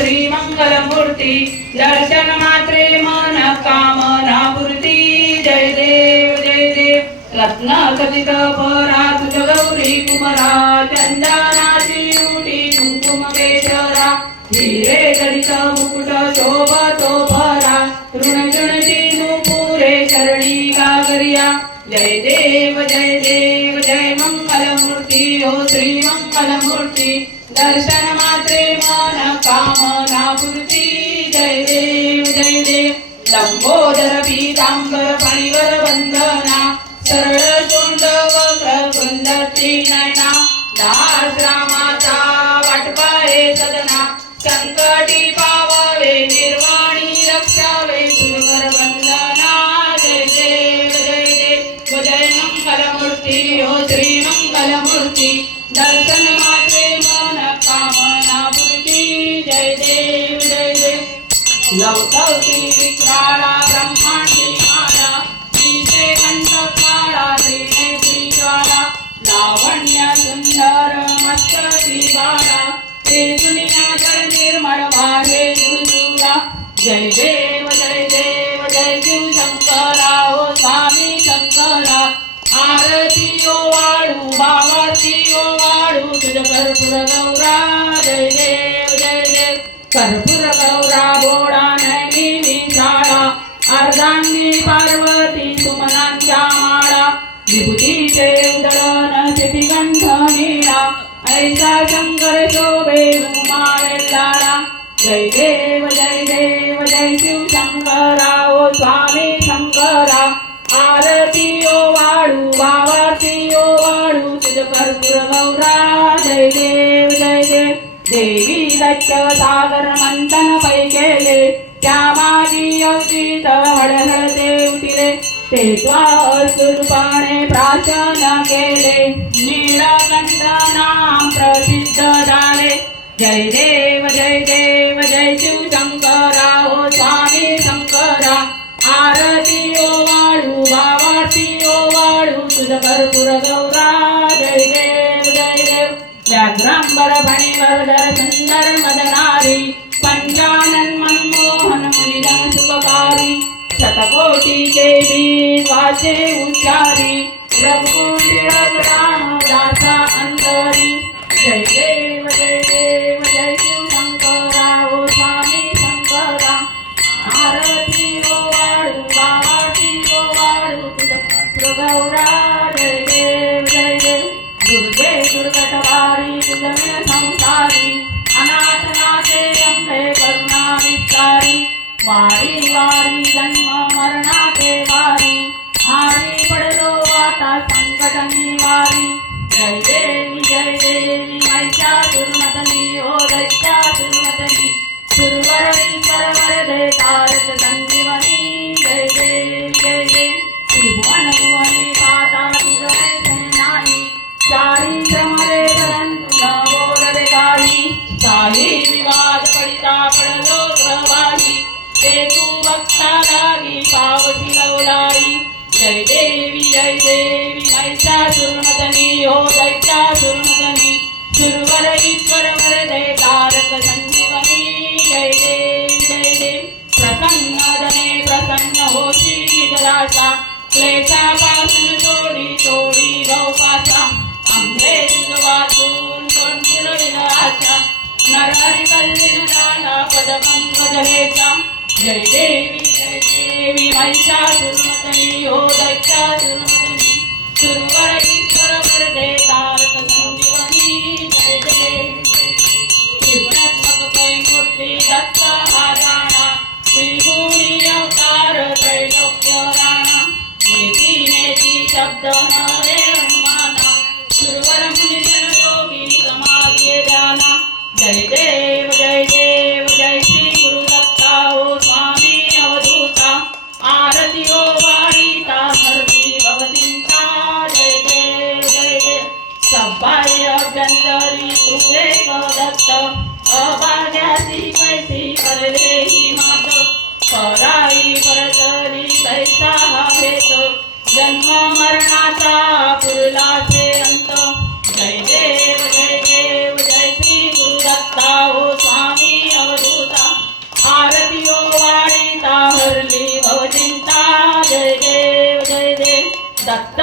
श्री मंगलमूर्ती दर्शन मात्रे मन कामना पूर्ती जय देव जय देव। रत्न खचित परा तुझ गौरी कुमरा चंदनाची उटी कुंकुम केशरा हिरे जडित मुकुट शोभतो भरा। ऋण जुणती नुपुरे शरणी गागरिया। जय देव जय देव जय मंगलमूर्ती ओ श्री दर्शन मात्रे मन कामना पूर्ती. जय देव जय देव. लंबोदर पीतांबर दर्शन मात्रे मन कामना पूर्ती जय देव जय देव। लवतवती विक्राळा ब्रह्मांडी माळा लावण्य सुंदर मस्तकी बाळा ते दुनिया निर्मळ वाहे जुळजुळा जय देव तुझ कर्पूर गौरा जय देव जय देव. कर्पूर गौरा बोडा नैनी विशाळा. अर्धांगी पार्वती सुमनांच्या माळा. विभूतीचे उदळण गंध निळा. ऐसा शंकर शोभे उमाळेलाळा जय देव जय देव जय शिव शंकर गौरा जय देव जय देव देवी दत्त सागर मंथन पै केले। त्या मागी अवतीत देव उठिले ते स्वरूपाने प्राशन केले। नीलकंठ नाम प्रसिद्ध झाले। जय देव जय देव जय ವ್ಯಾಘ್ರಾಂಬರ ಫಣಿವರದರ ಸುಂದರ ಮದನಾರಿ ಪಂಜಾನನ್ ಮನ್ಮೋಹನ ಮುನಿದನ ಶುಭಕಾರಿ ಶತಕೋಟಿ ದೇವಿ ವಾಚೆ ಉಚ್ಚಾರಿ ರಘುಕುಂಡಿ ರಘುರಾಮ ದಾಸ देव दुर्गे दुर्गटवारी कुलमे संसारी अनाथ नाथे अंबे करुणा विस्तारी वारी वारी जन्म मरणाचे वारी हारी पडलो आता संकट निवारी. जय देवी जय देवी मैच्या दुर्मदनी ओ दैत्या दुर्मदनी सुरवरणी सरवर दे तारक संजीवन लागी पावती लवलाई जय देवी जय देवी मैसा सुरमदनी हो दैत्या सुरमदनी सुरवर ईश्वर वरदे तारक संजीवनी जय देव जय देव प्रसन्न दने प्रसन्न होशी निजलासा क्लेशापासून तोडी तोडी गौपासा आंबे तुझ वाचून कोण पुरविल आशा नरहरी कल्लीन झाला पदभंग जलेचा जय देवी जय देवी बाण्यासी पैसी परदेही मात पराई कैसा जन्म मरणाचा पुरलाचे अंत. जय देव जय देव जय गुरुदत्ता. हो स्वामी अवधूता. आरतीयो वाणीता हरली जय देव जय दत्त